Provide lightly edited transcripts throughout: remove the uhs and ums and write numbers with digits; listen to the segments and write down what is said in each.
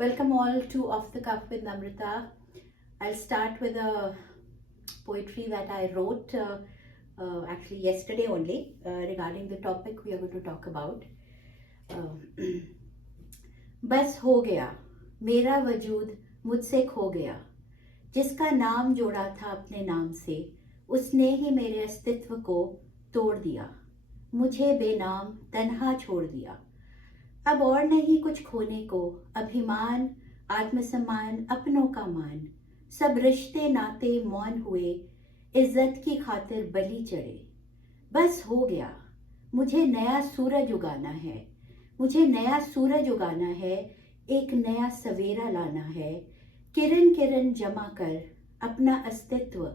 Welcome all to Off the Cuff with Namrita. I'll start with a poetry that I wrote actually yesterday only regarding the topic we are going to talk about. बस हो गया मेरा वजूद मुझसे खो गया जिसका नाम जोड़ा था अपने नाम से उसने ही मेरे अस्तित्व को तोड़ दिया मुझे बेनाम तन्हा छोड़ दिया अब और नहीं कुछ खोने को अभिमान आत्मसम्मान अपनों का मान सब रिश्ते नाते मौन हुए इज्जत की खातिर बलि चढ़े बस हो गया मुझे नया सूरज उगाना है मुझे नया सूरज उगाना है एक नया सवेरा लाना है किरण किरण जमा कर अपना अस्तित्व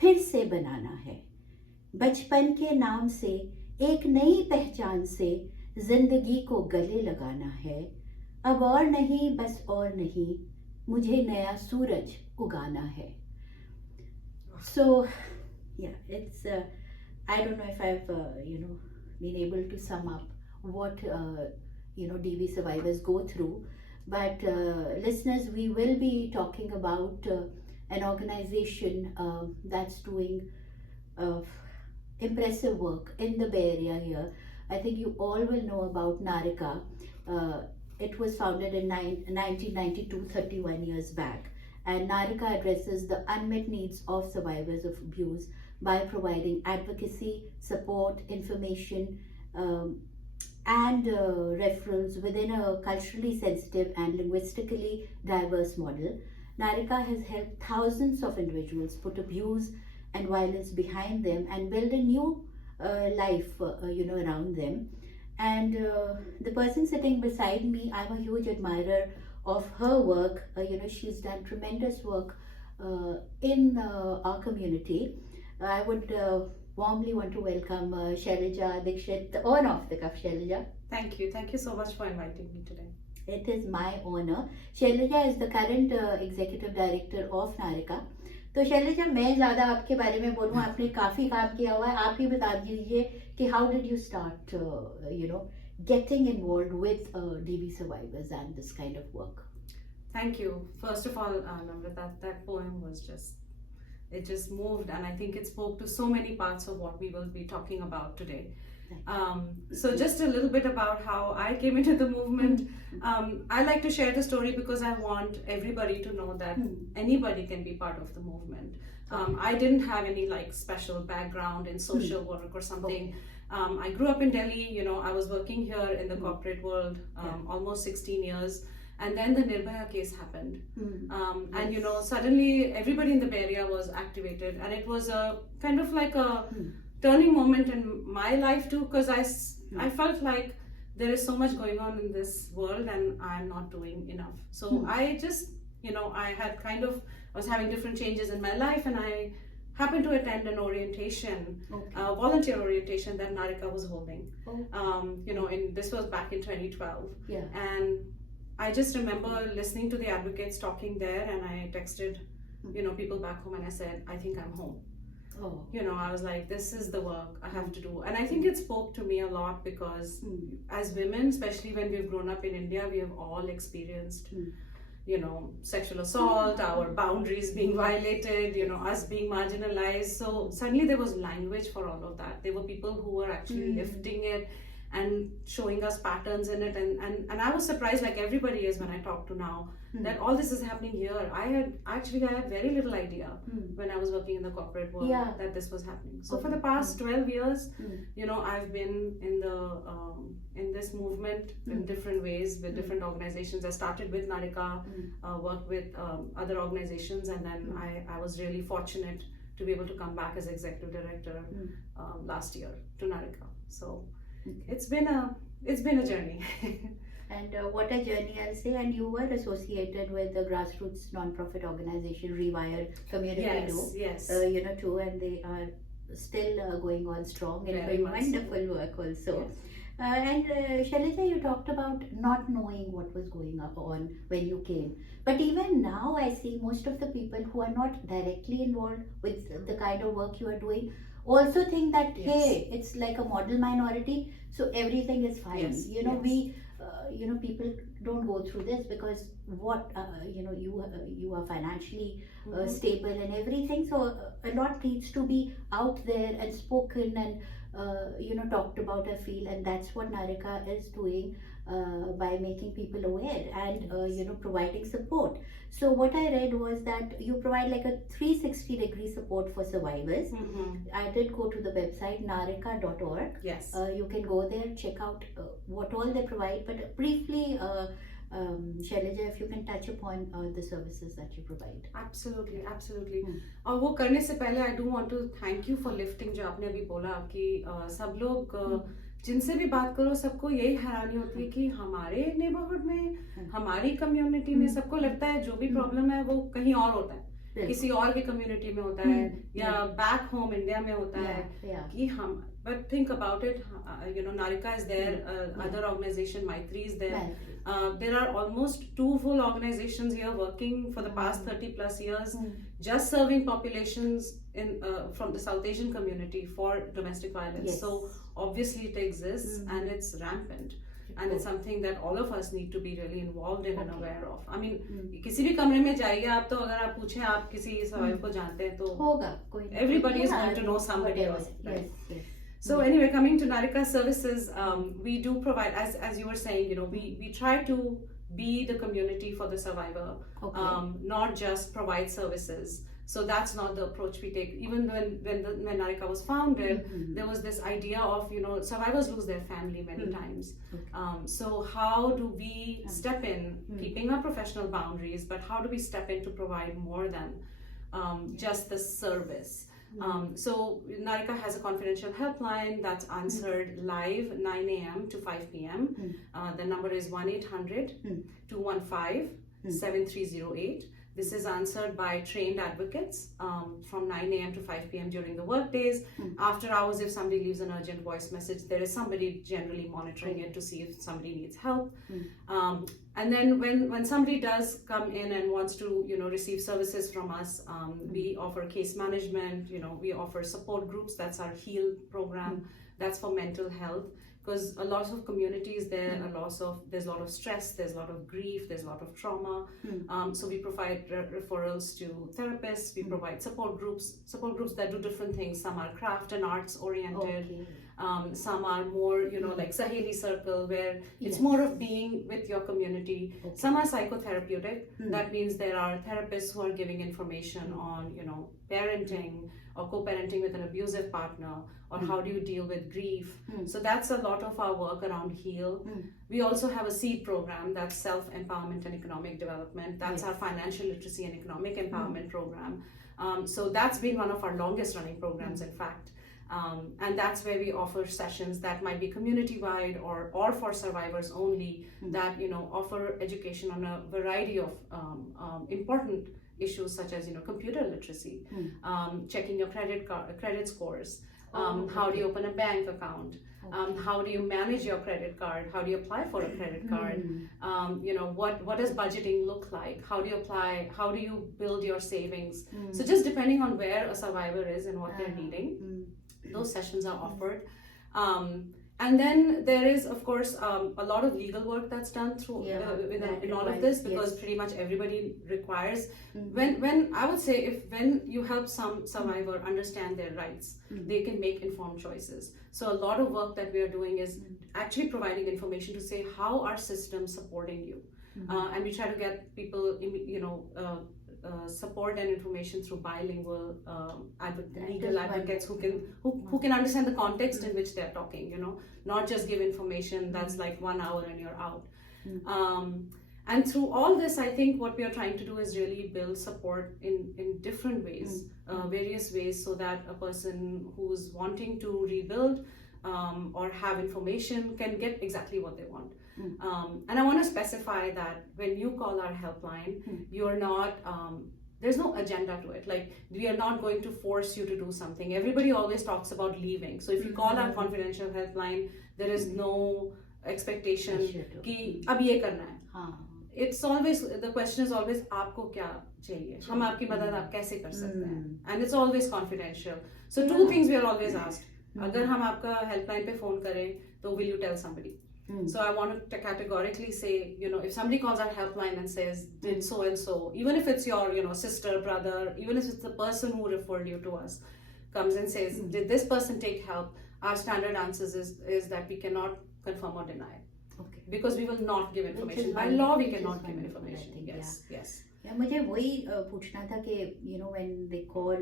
फिर से बनाना है बचपन के नाम से एक नई पहचान से जिंदगी को गले लगाना है अब और नहीं बस और नहीं मुझे नया सूरज उगाना है. So yeah, it's I don't know if I've been able to sum up what DV survivors go through, but listeners, we will be talking about an organization that's doing impressive work in the Bay Area here. I think you all will know about Narika. It was founded in 1992, 31 years back. And Narika addresses the unmet needs of survivors of abuse by providing advocacy, support, information, and referrals within a culturally sensitive and linguistically diverse model. Narika has helped thousands of individuals put abuse and violence behind them and build a new life around them. And the person sitting beside me, I'm a huge admirer of her work. She's done tremendous work in our community. I would warmly want to welcome Shailaja Dixit on Off the Cuff. Shailaja. Thank you so much for inviting me today. It is my honor. Shailaja is the current Executive Director of Narika. तो शैलजा मैं ज़्यादा आपके बारे में बोलूँ आपने काफ़ी काम किया हुआ है आप ही बता दीजिए कि how did you start getting involved with DV survivors and this kind of work. Thank you. First of all, Namrita, that poem was it just moved, and I think it spoke to so many parts of what we will be talking about today. So just a little bit about how I came into the movement. I like to share the story because I want everybody to know that anybody can be part of the movement. I didn't have any special background in social work or something. I grew up in Delhi, I was working here in the corporate world almost 16 years. And then the Nirbhaya case happened. And suddenly everybody in the Bay Area was activated, and it was a kind of like a turning moment in my life too, because I felt like there is so much going on in this world and I'm not doing enough. So I just, I was having different changes in my life, and I happened to attend an orientation, volunteer orientation that Narika was holding. This was back in 2012. Yeah. And I just remember listening to the advocates talking there, and I texted, people back home, and I said, I think I'm home. Oh. I was like, this is the work I have to do. And I think it spoke to me a lot because as women, especially when we've grown up in India, we have all experienced, sexual assault, our boundaries being violated, us being marginalized. So suddenly there was language for all of that. There were people who were actually lifting it and showing us patterns in it, and I was surprised, like everybody is when I talk to now, that all this is happening here. I had very little idea when I was working in the corporate world that this was happening. So for the past 12 years, I've been in this movement in different ways with different organizations. I started with Narika, worked with other organizations, and then I was really fortunate to be able to come back as executive director last year to Narika. So it's been a journey. And what a journey, I'll say. And you were associated with the grassroots non-profit organization Rewire Community, yes. Too, and they are still going on strong and doing wonderful work also. Yes. And Shailaja, you talked about not knowing what was going on when you came. But even now, I see most of the people who are not directly involved with the kind of work you are doing also think that hey, it's like a model minority, so everything is fine. Yes. We people don't go through this because you are financially stable and everything. So a lot needs to be out there and spoken and talked about, I feel, and that's what Narika is doing by making people aware and providing support. So what I read was that you provide like a 360-degree support for survivors. I did go to the website narika.org. Yes. You can go there, check out what all they provide, but briefly, Shailaja, if you can touch upon the services that you provide. Absolutely, absolutely. और वो करने से पहले I do want to thank you for lifting जो आपने अभी बोला कि सब लोग जिनसे भी बात करो सबको यही हैरानी होती है कि हमारे नेबरहुड में, हमारी कम्युनिटी में सबको लगता है जो भी प्रॉब्लम है वो कहीं और होता है, किसी और की कम्युनिटी में होता है या बैक होम इंडिया में होता है कि हम. But think about it, Narika is there, other organization, Maitri is there. There are almost 2 full organizations here working for the past 30 plus years, just serving populations from the South Asian community for domestic violence. Yes. So obviously it exists and it's rampant. And it's something that all of us need to be really involved in and aware of. I mean, किसी भी कमरे में जाइए आप तो अगर आप पूछें आप किसी survivor को जानते हैं तो होगा कोई everybody is going to know somebody else. Yes, yes. So anyway, coming to Narika services, we do provide, as you were saying, we try to be the community for the survivor, not just provide services. So that's not the approach we take. Even when Narika was founded, there was this idea of, survivors lose their family many times. So how do we step in, keeping our professional boundaries, but how do we step in to provide more than just the service? So Narika has a confidential helpline that's answered live 9 a.m. to 5 p.m. The number is 1-800-215-7308. This is answered by trained advocates from 9 a.m. to 5 p.m. during the work days. After hours, if somebody leaves an urgent voice message, there is somebody generally monitoring it to see if somebody needs help. And then when somebody does come in and wants to receive services from us, we offer case management, we offer support groups. That's our HEAL program. That's for mental health. Because a lot of communities there's a lot of stress, there's a lot of grief, there's a lot of trauma. So we provide referrals to therapists. We provide support groups that do different things. Some are craft and arts oriented. Some are more, like Saheli Circle, where it's more of being with your community. Some are psychotherapeutic. That means there are therapists who are giving information on, parenting or co-parenting with an abusive partner, or how do you deal with grief. So that's a lot of our work around HEAL. We also have a SEED program, that's self-empowerment and economic development. That's our financial literacy and economic empowerment program. So that's been one of our longest running programs, in fact. And that's where we offer sessions that might be community-wide or for survivors only, that offer education on a variety of important issues such as computer literacy, checking your credit scores, how do you open a bank account, how do you manage your credit card, how do you apply for a credit card, what does budgeting look like, how do you build your savings. So just depending on where a survivor is and what they're needing, those sessions are offered. And then there is, of course, a lot of legal work that's done through in all of this, because pretty much everybody requires. When I would say, when you help some survivor understand their rights, they can make informed choices. So a lot of work that we are doing is actually providing information to say how are systems supporting you, and we try to get people, support and information through bilingual legal advocates who can understand the context in which they're talking, not just give information that's like 1 hour and you're out. And through all this, I think what we are trying to do is really build support in different ways, various ways, so that a person who's wanting to rebuild or have information can get exactly what they want. And I want to specify that when you call our helpline, you're not, there's no agenda to it. Like, we are not going to force you to do something. Everybody always talks about leaving. So if you call our confidential helpline, there is no expectation कि अब ये करना है. It's always, the question is always, आपको क्या चाहिए? हम आपकी मदद आप कैसे कर सकते हैं? And it's always confidential. So 2 things we are always asked. अगर हम आपका helpline पे phone करें, तो will you tell somebody? So I want to categorically say, if somebody calls our helpline and says, did so and so, even if it's your, sister, brother, even if it's the person who referred you to us, comes and says, did this person take help? Our standard answers is that we cannot confirm or deny. Okay. Because we will not give information. By law, we cannot give information. Yes, yes. Yeah, मुझे वही पूछना था कि when they call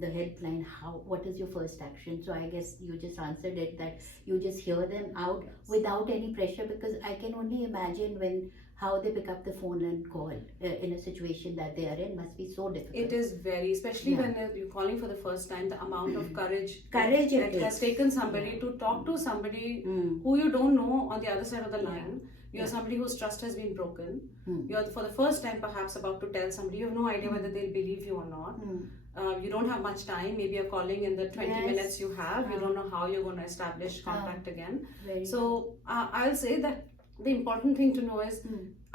the helpline, what is your first action? So I guess you just answered it, that you just hear them out without any pressure, because I can only imagine how they pick up the phone and call in a situation that they are in must be so difficult. It is very, especially when you're calling for the first time, the amount of courage it has taken somebody to talk to somebody who you don't know on the other side of the line. You're somebody whose trust has been broken. You're for the first time perhaps about to tell somebody, you have no idea whether they'll believe you or not. You don't have much time. Maybe you're calling in the 20 minutes you have. You don't know how you're going to establish contact again. So I'll say that the important thing to know is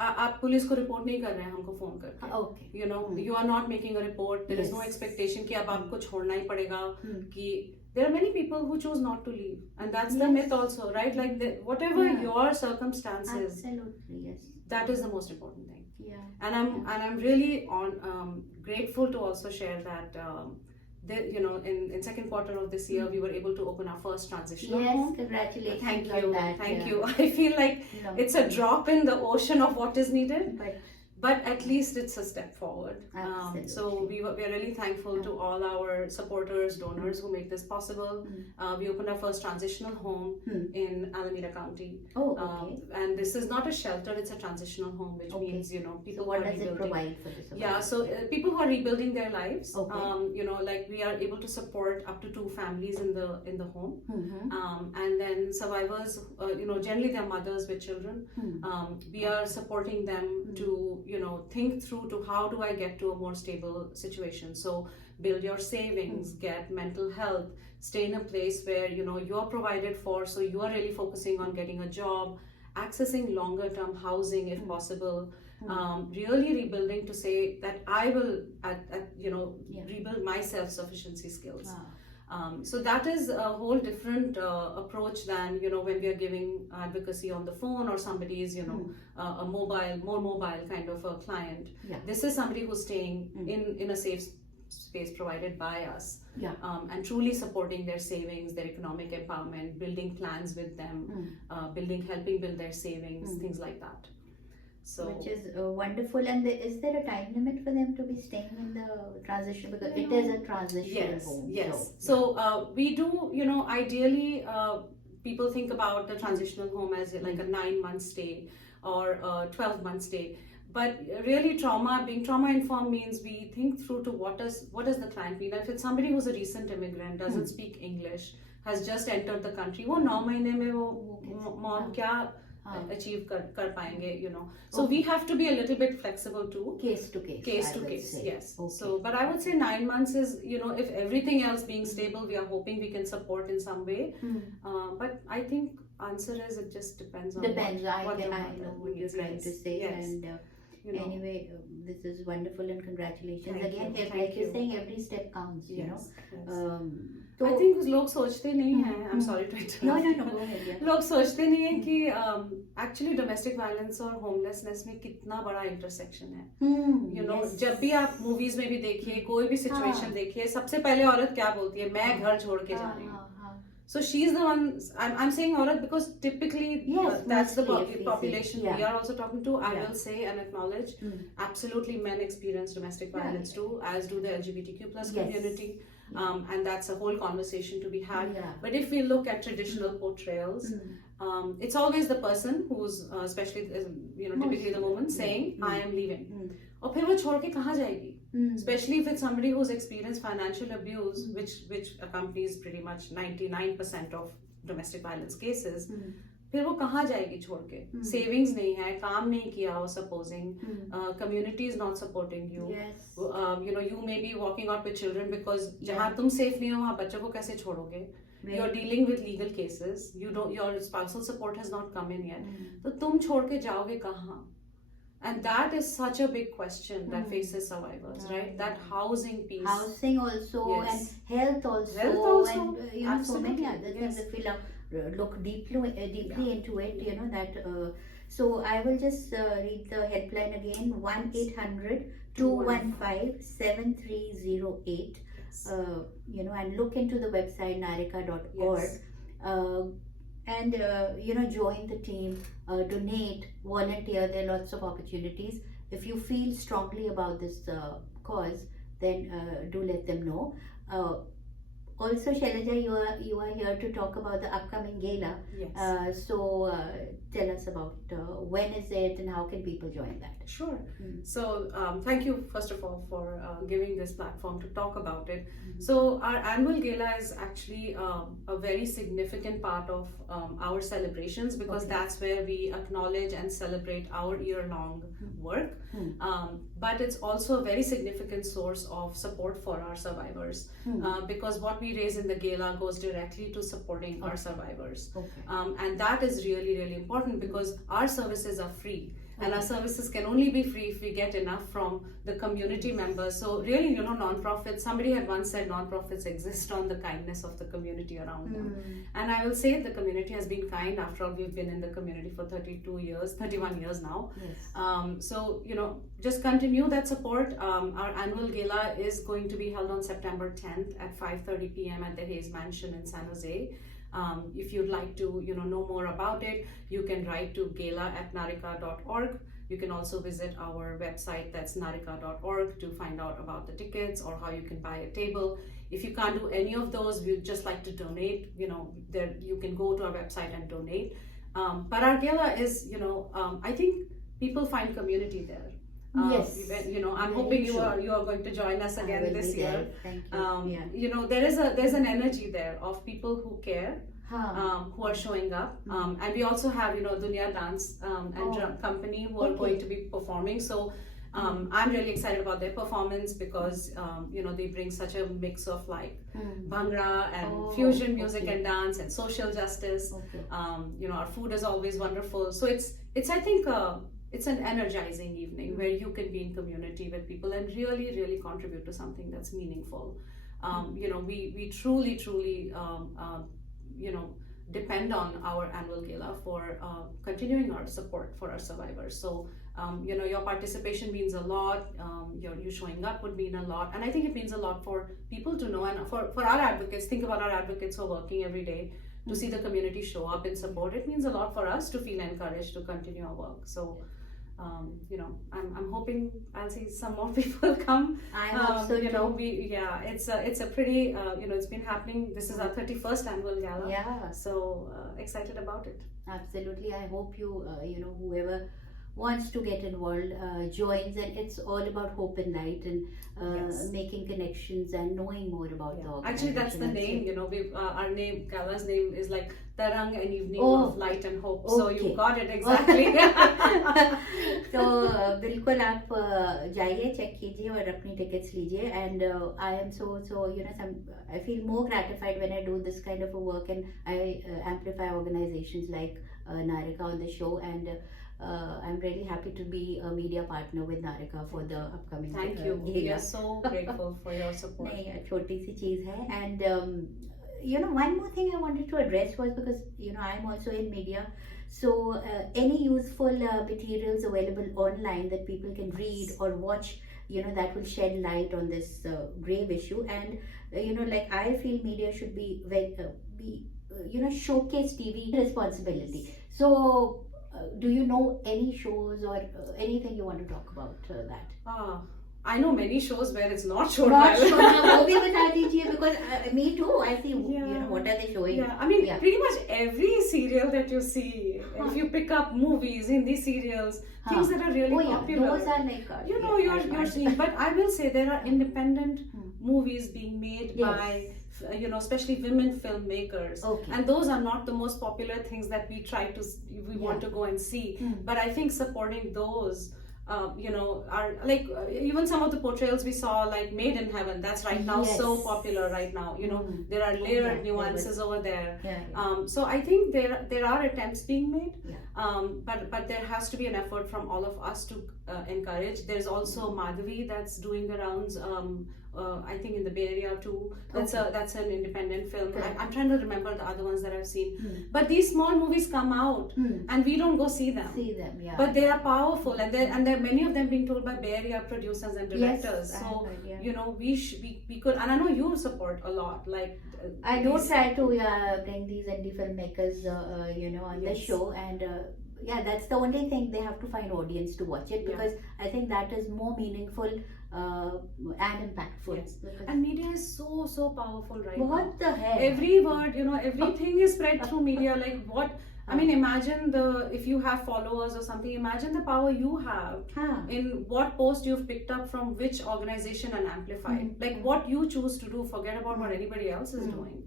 आप police को report नहीं कर रहे हैं हमको phone करके. You are not making a report. There is no expectation कि अब आपको छोड़ना ही पड़ेगा. कि there are many people who choose not to leave, and that's the myth also, right? Like whatever your circumstances, absolutely, yes, that is the most important thing. Yeah. And I'm really grateful to also share that in second quarter of this year we were able to open our first transitional home. Yes, congratulations. Thank you. I feel like it's a drop in the ocean of what is needed. But at least it's a step forward. So we are really thankful to all our supporters, donors who make this possible. We opened our first transitional home in Alameda County. And this is not a shelter, it's a transitional home, which means, people so what does it provide for this? Yeah, so people who are rebuilding their lives, like we are able to support up to 2 families in the home. And then survivors, generally they're mothers with children. We are supporting them to think through to how do I get to a more stable situation. So build your savings, get mental health, stay in a place where you're provided for, so you are really focusing on getting a job, accessing longer term housing if possible, really rebuilding to say that I will rebuild my self-sufficiency skills. So that is a whole different approach than when we are giving advocacy on the phone, or somebody is a more mobile kind of a client. This is somebody who's staying in a safe space provided by us, and truly supporting their savings, their economic empowerment, building plans with them, helping build their savings, things like that. So, which is wonderful. And is there a time limit for them to be staying in the transition? Because it is a transition home. Yes. So we do, ideally, people think about the transitional home as like a 9-month stay or a 12-month stay. But really being trauma informed means we think through to what does the client mean. If it's somebody who's a recent immigrant, doesn't speak English, has just entered the country, वो 9 महीने में वो mom क्या achieve कर पाएंगे, So we have to be a little bit flexible too. Case to case, yes. So, but I would say 9 months is, if everything else being stable, we are hoping we can support in some way. But I think answer is it just depends on what I know what you're trying to say. Yes. And anyway, this is wonderful, and congratulations again. Like you're saying, every step counts. Yes. तो I think लोग सोचते नहीं हैं. I'm sorry to interrupt. No, go ahead. लोग सोचते नहीं हैं कि actually domestic violence और homelessness में कितना बड़ा intersection है. जब भी आप movies में भी देखिए, कोई भी situation देखिए, सबसे पहले औरत क्या बोलती है? मैं घर छोड़ के जा रही हूँ. So she's the one. I'm saying aurat because typically that's the population we are also talking to. I will say and acknowledge, absolutely men experience domestic violence too, as do the LGBTQ plus community. And that's a whole conversation to be had. But if we look at traditional portrayals, it's always the person who's, especially typically the woman saying, I am leaving. और फिर वो छोड़ के कहाँ जाएगी? Especially if it's somebody who's experienced financial abuse, which accompanies pretty much 99% of domestic violence cases. फिर वो कहाँ जाएगी छोड़ के? Savings नहीं है, काम नहीं किया हो, supposing community is not supporting you. You may be walking out with children because जहाँ तुम safe नहीं हो वहाँ बच्चों को कैसे छोड़ोगे? You're dealing with legal cases. Your spousal support has not come in yet. तो तुम छोड़ के जाओगे कहाँ? And that is such a big question that faces survivors, right? That housing piece. Housing also, and health also, and so many other things. look deeply into it, you know that. So I will just read the helpline again: 1-800-215-7308. You know, and look into the website narika.org. Yes. And you know, join the team, donate, volunteer. There are lots of opportunities. If you feel strongly about this cause, then do let them know. Also, Shailaja, you are here to talk about the upcoming gala. Yes. So tell us about when is it and how can people join that? Sure. So thank you first of all for giving this platform to talk about it. So our annual gala is actually a very significant part of our celebrations, because that's where we acknowledge and celebrate our year-long work. But it's also a very significant source of support for our survivors, because what we raise in the gala goes directly to supporting our survivors. And that is really, really important, because our services are free. And our services can only be free if we get enough from the community members. So really, you know, non-profits, somebody had once said non-profits exist on the kindness of the community around them. And I will say the community has been kind. After all, we've been in the community for 31 years now. So, you know, just continue that support. Our annual gala is going to be held on September 10th at 5:30 p.m. at the Hayes Mansion in San Jose. If you'd like to, you know more about it, you can write to gala@narika.org. You can also visit our website, that's narika.org, to find out about the tickets or how you can buy a table. If you can't do any of those, we'd just like to donate. You know, there you can go to our website and donate. But our gala is, you know, I think people find community there. Yes. You know, I'm hoping you are going to join us again this year. Thank you. You know, there's an energy there of people who care, who are showing up, and we also have, you know, Dunya Dance and Drum Company who are going to be performing. So I'm really excited about their performance, because you know, they bring such a mix of like bhangra and fusion music and dance and social justice. You know, our food is always wonderful. So it's I think it's an energizing evening where you can be in community with people and really, really contribute to something that's meaningful. You know, we truly, you know, depend on our annual gala for continuing our support for our survivors. So, you know, your participation means a lot. You showing up would mean a lot. And I think it means a lot for people to know, and for our advocates. Think about our advocates who are working every day. To see the community show up and support, it means a lot for us to feel encouraged to continue our work. So, you know, I'm hoping I'll see some more people come. I hope so you know, too. it's a pretty, you know, it's been happening. This is our 31st annual gala. Yeah. So excited about it. Absolutely. I hope you, you know, whoever wants to get involved joins, and it's all about hope and light and making connections and knowing more about the organization. Actually, that's the name. You know, our name, gala's name is like Tarang, an evening of light and hope. So you got it exactly. तो बिल्कुल आप जाइए, check कीजिए और अपनी tickets लीजिए. And I am so you know, I feel more gratified when I do this kind of a work, and I amplify organizations like Narika on the show, and I'm really happy to be a media partner with Narika for the upcoming. Thank you. We are so grateful for your support. नहीं, छोटी सी चीज है. And you know, one more thing I wanted to address was, because you know, I'm also in media, so any useful materials available online that people can read or watch, you know, that will shed light on this grave issue. And you know, like, I feel media should be you know, showcase TV responsibility. So do you know any shows or anything you want to talk about that? I know many shows where it's not shown. वो भी बता दीजिए, because me too. I see, you know, what are they showing? Yeah, I mean, pretty much every serial that you see, if you pick up movies, Hindi serials, things that are really popular. Those are like, you know, you're seeing. But I will say there are independent movies being made by, you know, especially women filmmakers, and those are not the most popular things that we want to go and see. But I think supporting those, you know, are like even some of the portrayals we saw, like Made in Heaven, that's right now so popular right now. You know, there are layered nuances over there. So I think there are attempts being made, but there has to be an effort from all of us to encourage. There's also Madhavi that's doing the rounds I think in the Bay Area too. That's an independent film. Correct. I'm trying to remember the other ones that I've seen. But these small movies come out and we don't go see them. Yeah. But they are powerful, and there are many of them being told by Bay Area producers and directors. Yes, so yeah. you know, we could, and I know you support a lot. Like I do try to bring these indie filmmakers, you know, on the show, and yeah, that's the only thing, they have to find audience to watch it, because I think that is more meaningful and impactful. Yes. And media is so powerful right now. What the heck? Every word, you know, everything is spread through media. Like what? I mean, imagine if you have followers or something, imagine the power you have in what post you've picked up from which organization and amplified. Like what you choose to do, forget about what anybody else is doing.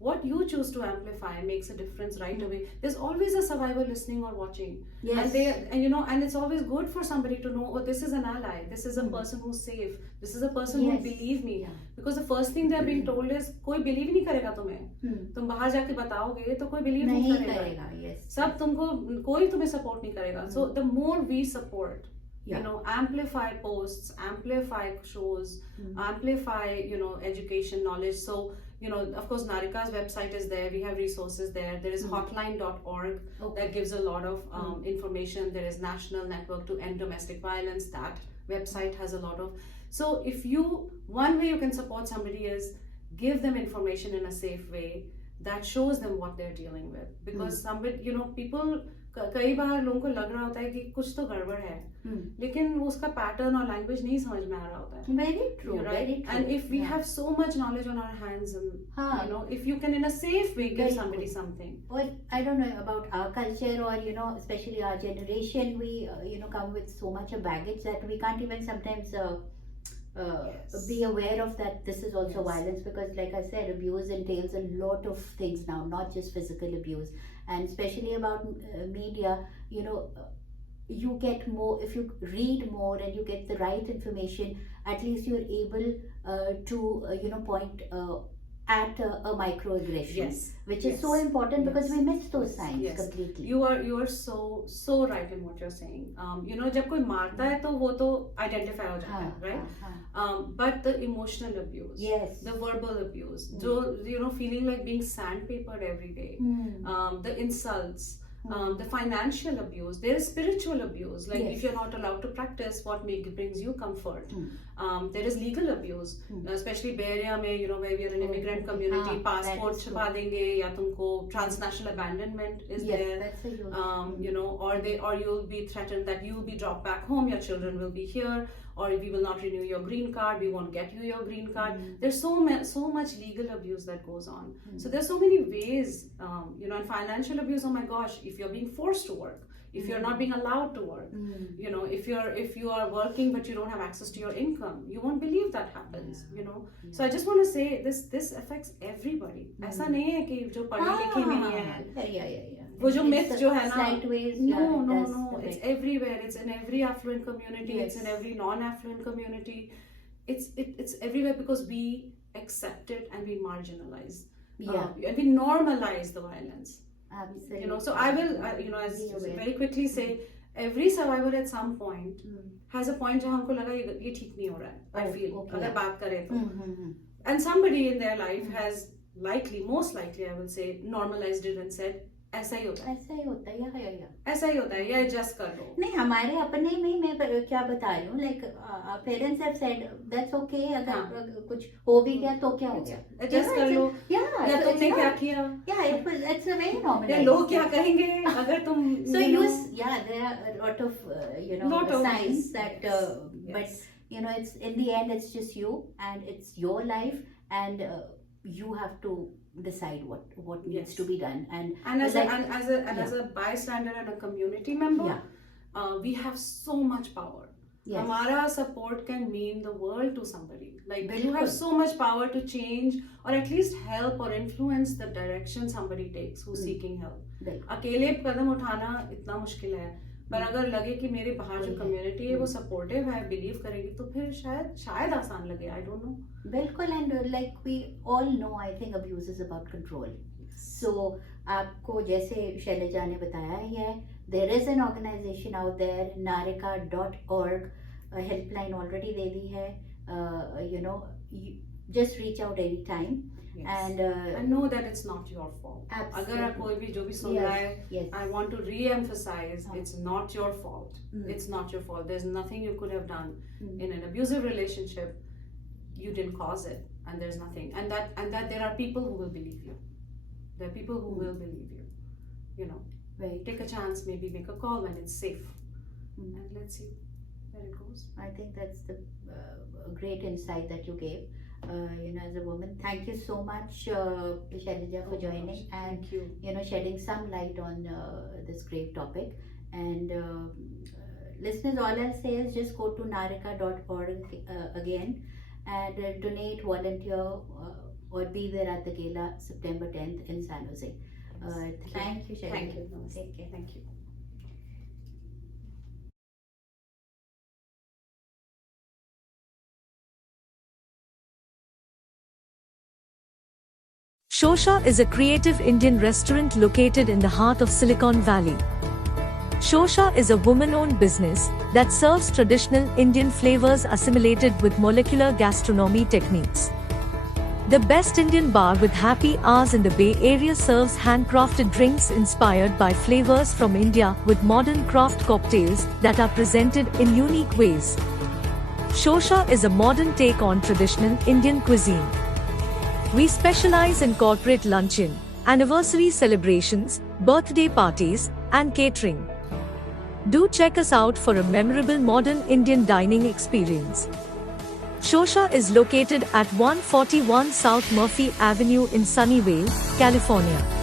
What you choose to amplify makes a difference right away. There's always a survivor listening or watching. Yes. And you know, and it's always good for somebody to know, oh, this is an ally, this is a person who's safe, this is a person who believe me. Yeah. Because the first thing they're being told is, कोई believe नहीं करेगा तुम्हें. तुम बाहर जाके बताओगे तो कोई believe नहीं करेगा. Yes. सब तुमको, कोई तुम्हें support नहीं करेगा. So the more we support, you know, amplify posts, amplify shows, amplify, you know, education, knowledge. So, you know, of course, Narika's website is there. We have resources there. There is hotline.org that gives a lot of information. There is National Network to End Domestic Violence. That website has a lot of. So one way you can support somebody is give them information in a safe way that shows them what they're dealing with. Because somebody, you know, people, कई बार लोगों को लग रहा होता है कि कुछ तो गड़बड़ है, लेकिन उसका पैटर्न और लैंग्वेज नहीं समझ में आ रहा होता है. Very true, very true. And if we have so much knowledge on our hands, and you know, if you can in a safe way give somebody something. Or I don't know about our culture, or you know, especially our generation, we you know, come with so much of baggage that we can't even sometimes be aware of that this is also violence, because like I said, abuse entails a lot of things now, not just physical abuse. And especially about media, you know, you get more, if you read more and you get the right information, at least you're able to you know, point at a microaggression, which is so important, because we miss those signs completely. You are so right in what you're saying. You know, जब कोई मारता है तो वो तो identify हो जाता है, right? But the emotional abuse, the verbal abuse, जो, you know, feeling like being sandpapered every day, the insults, the financial abuse, there is spiritual abuse, like if you're not allowed to practice what brings you comfort. There is legal abuse, especially Bay Area में, you know, where we are an immigrant community, passport छुपा देंगे, या तुमको transnational abandonment is there, that's a huge you know, or you'll be threatened that you'll be dropped back home, your children will be here, or we will not renew your green card, we won't get you your green card. There's so much legal abuse that goes on. So there's so many ways, you know, and financial abuse, oh my gosh, if you're being forced to work, if you're not being allowed to work, you know, if you are working but you don't have access to your income, you won't believe that happens, you know. So I just want to say this affects everybody. ऐसा नहीं है कि जो पढ़े लिखे नहीं है. वो जो myth जो है ना, no, it's everywhere. It's in every affluent community. It's in every non-affluent community. It's everywhere, because we accept it and we marginalize. And we normalize the violence. Absolutely. You know, so I will, you know, as very quickly say, every survivor at some point has a point जहाँ हमको लगा ये ठीक नहीं हो रहा है. I feel अगर बात करें तो, and somebody in their life has most likely, I will say, normalized it and said, ऐसा ही होता है, ऐसा ही होता है, या एडजस्ट कर लो. नहीं, हमारे अपने में मैं क्या बता रही हूँ, like parents have said that's okay, अगर कुछ हो भी गया तो क्या हो गया, एडजस्ट कर लो, या तुमने क्या किया, इट्स अ वेरी नॉर्मल, या लोग क्या कहेंगे अगर तुम, so there are a lot of you know, signs that but you know, it's in the end it's just you and it's your life, and you have to decide what needs to be done, and as a bystander and a community member, we have so much power. Hamara support can mean the world to somebody. Like you have so much power to change or at least help or influence the direction somebody takes who's seeking help. अकेले कदम उठाना इतना मुश्किल है, पर अगर लगे कि मेरे बाहर जो कम्युनिटी है वो सपोर्टिव है, बिलीव करेगी, तो फिर शायद आसान लगे. I don't know. बिल्कुल. And like we all know, I think abuse is about control. So आपको जैसे शैलजा ने बताया ही है, there is an organisation out there, narika.org, helpline already दे दी है. You know, just reach out anytime. Yes. And And know that it's not your fault. Absolutely. अगर आप कोई भी जो भी सुन रहा है, yes. I want to re-emphasize, हाँ. it's not your fault. It's not your fault. There's nothing you could have done in an abusive relationship. You didn't cause it, and there's nothing. And that there are people who will believe you. There are people who will believe you. You know, Right. take a chance, maybe make a call when it's safe, and let's see where it goes. I think that's the great insight that you gave. As a woman, thank you so much, Shailaja, for joining and Thank you. Shedding some light on this great topic. And listeners, all I'll say is just go to narika.org again and donate, volunteer, or be there at the gala September 10th in San Jose. Thank you, Shailaja. Thank you. Take care. Thank you. Shosha is a creative Indian restaurant located in the heart of Silicon Valley. Shosha is a woman-owned business that serves traditional Indian flavors assimilated with molecular gastronomy techniques. The best Indian bar with happy hours in the Bay Area serves handcrafted drinks inspired by flavors from India with modern craft cocktails that are presented in unique ways. Shosha is a modern take on traditional Indian cuisine. We specialize in corporate luncheon, anniversary celebrations, birthday parties, and catering. Do check us out for a memorable modern Indian dining experience. Shosha is located at 141 South Murphy Avenue in Sunnyvale, California.